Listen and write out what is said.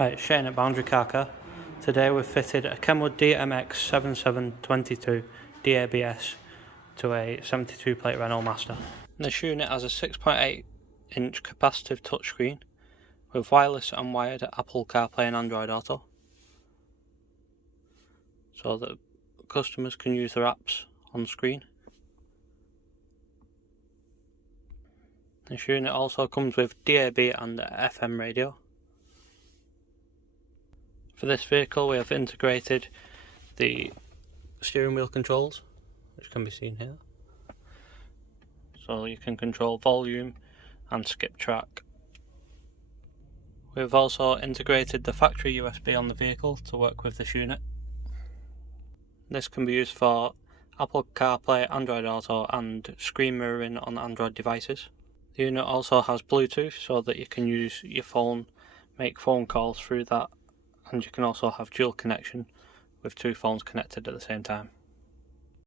Hi, it's Shane at Boundary Car Care. Today we've fitted a KENWOOD DMX7722DABS to a 72 plate Renault Master. This unit has a 6.8 inch capacitive touchscreen with wireless and wired Apple CarPlay and Android Auto, so that customers can use their apps on screen. This unit also comes with DAB and FM radio. For this vehicle we have integrated the steering wheel controls, which can be seen here. So you can control volume and skip track. We've also integrated the factory USB on the vehicle to work with this unit. This can be used for Apple CarPlay, Android Auto and screen mirroring on Android devices. The unit also has Bluetooth so that you can use your phone, make phone calls through that, and you can also have dual connection with two phones connected at the same time.